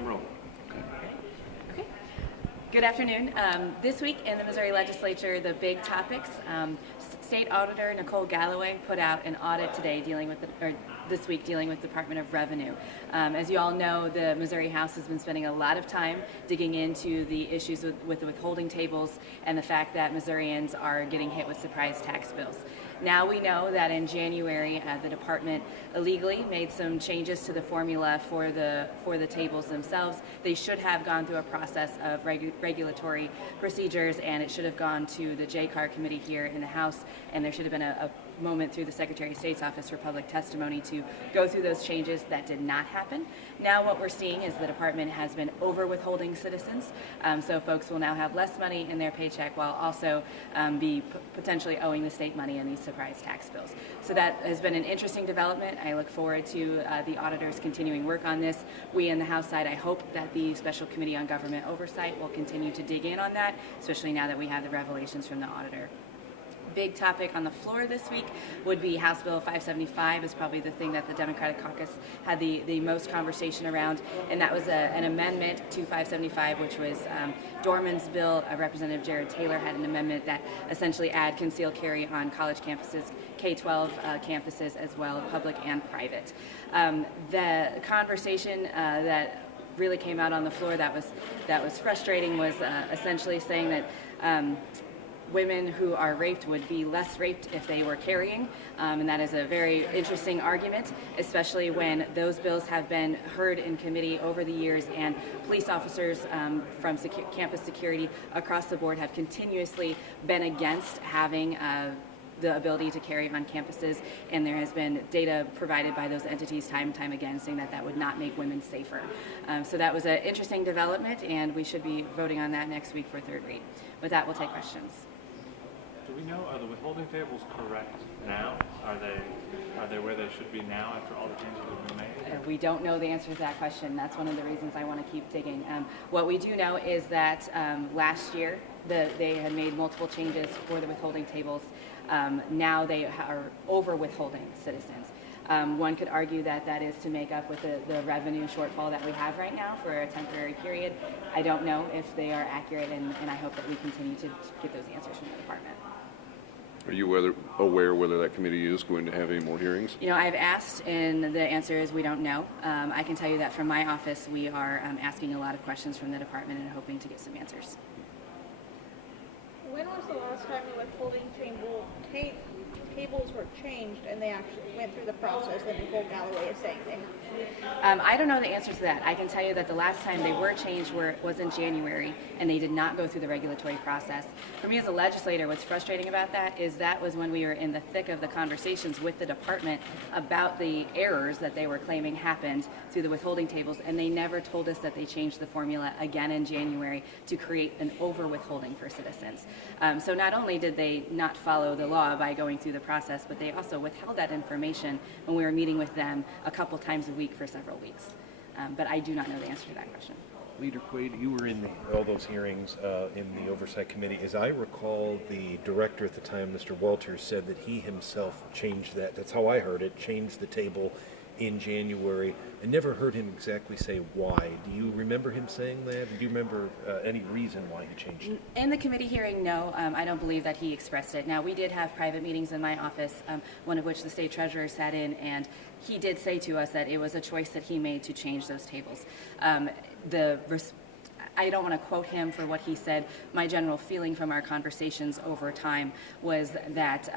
Time roll. Okay. Good afternoon. This week in the Missouri Legislature, the big topics, State Auditor Nicole Galloway put out an audit today this week dealing with Department of Revenue. As you all know, the Missouri House has been spending a lot of time digging into the issues with the withholding tables and the fact that Missourians are getting hit with surprise tax bills. Now we know that in January, the department illegally made some changes to the formula for the tables themselves. They should have gone through a process of regulatory procedures, and it should have gone to the JCAR committee here in the House, and there should have been a moment through the Secretary of State's Office for Public Testimony to go through those changes. That did not happen. Now what we're seeing is the department has been over withholding citizens, so folks will now have less money in their paycheck while also be potentially owing the state money in these surprise tax bills. So that has been an interesting development. I look forward to the auditors continuing work on this. We in the House side, I hope that the Special Committee on Government Oversight will continue to dig in on that, especially now that we have the revelations from the auditor. Big topic on the floor this week would be House Bill 575 is probably the thing that the Democratic caucus had the most conversation around, and that was an amendment to 575, which was Dorman's bill. Representative Jared Taylor had an amendment that essentially add concealed carry on college campuses, K-12 campuses as well, public and private. The conversation that really came out on the floor that was frustrating was essentially saying that women who are raped would be less raped if they were carrying, and that is a very interesting argument, especially when those bills have been heard in committee over the years, and police officers from campus security across the board have continuously been against having the ability to carry on campuses, and there has been data provided by those entities time and time again saying that would not make women safer. So that was an interesting development, and we should be voting on that next week for third read. With that, we'll take questions. Do we know, are the withholding tables correct now? Are they where they should be now after all the changes have been made? We don't know the answer to that question. That's one of the reasons I want to keep digging. What we do know is that last year they had made multiple changes for the withholding tables. Now they are over withholding citizens. One could argue that is to make up with the revenue shortfall that we have right now for a temporary period. I don't know if they are accurate, and I hope that we continue to get those answers from the department. Are you aware whether that committee is going to have any more hearings? You know, I've asked, and the answer is we don't know. I can tell you that from my office, we are asking a lot of questions from the department and hoping to get some answers. When was the last time the withholding tables were changed and they actually went through the process that Nicole Galloway is saying they have? I don't know the answer to that. I can tell you that the last time they were changed was in January, and they did not go through the regulatory process. For me as a legislator, what's frustrating about that was when we were in the thick of the conversations with the department about the errors that they were claiming happened through the withholding tables, and they never told us that they changed the formula again in January to create an over-withholding for citizens. So not only did they not follow the law by going through the process, but they also withheld that information when we were meeting with them a couple times a week for several weeks. But I do not know the answer to that question. Leader Quaid, you were in all those hearings in the Oversight Committee. As I recall, the director at the time, Mr. Walters, said that he himself changed that. That's how I heard it, changed the table in January. I never heard him exactly say why. Do you remember him saying that? Do you remember any reason why he changed it? In the committee hearing, no. I don't believe that he expressed it. Now, we did have private meetings in my office, one of which the state treasurer sat in, and he did say to us that it was a choice that he made to change those tables. I don't want to quote him for what he said. My general feeling from our conversations over time was that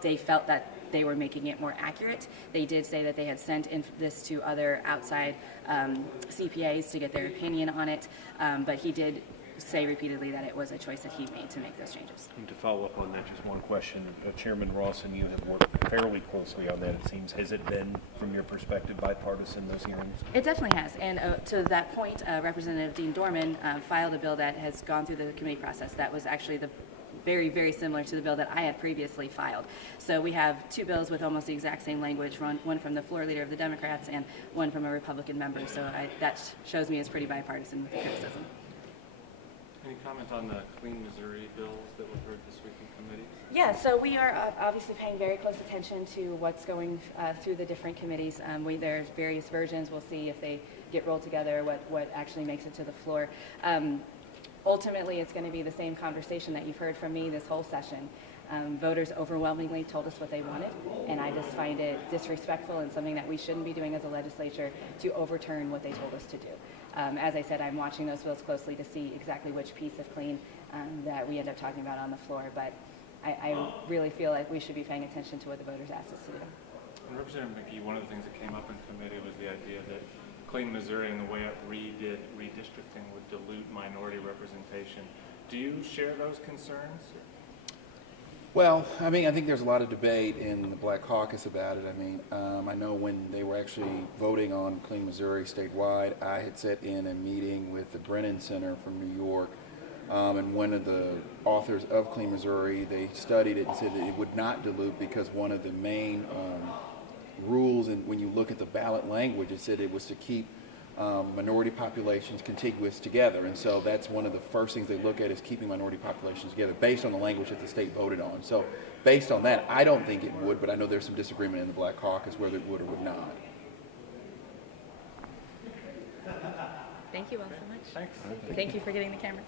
they felt that they were making it more accurate. They did say that they had sent this to other outside CPAs to get their opinion on it, but he did say repeatedly that it was a choice that he made to make those changes. And to follow up on that, just one question. Chairman Ross and you have worked fairly closely on that, it seems. Has it been, from your perspective, bipartisan, those hearings? It definitely has. And to that point, Representative Dean Dorman filed a bill that has gone through the committee process that was actually very, very similar to the bill that I had previously filed. So we have two bills with almost the exact same language, one from the floor leader of the Democrats and one from a Republican member. So that shows me it's pretty bipartisan with the criticism. Any comment on the Clean Missouri bills that were heard this week in committee? Yeah, so we are obviously paying very close attention to what's going through the different committees. There's various versions. We'll see if they get rolled together, what actually makes it to the floor. Ultimately, it's going to be the same conversation that you've heard from me this whole session. Voters overwhelmingly told us what they wanted, and I just find it disrespectful and something that we shouldn't be doing as a legislature to overturn what they told us to do. As I said, I'm watching those bills closely to see exactly which piece of clean that we end up talking about on the floor, but I really feel like we should be paying attention to what the voters asked us to do. And Representative McGee, one of the things that came up in committee was the idea that Clean Missouri and the way it redid redistricting would dilute minority representation. Do you share those concerns? Well, I mean, I think there's a lot of debate in the Black Caucus about it. I mean, I know when they were actually voting on Clean Missouri statewide, I had sat in a meeting with the Brennan Center from New York, and one of the authors of Clean Missouri, they studied it and said that it would not dilute because one of the main rules, and when you look at the ballot language, it said it was to keep minority populations contiguous together, and so that's one of the first things they look at is keeping minority populations together based on the language that the state voted on. So based on that, I don't think it would, but I know there's some disagreement in the Black Caucus whether it would or would not. Thank you all so much. Thanks. Thank you for getting the camera.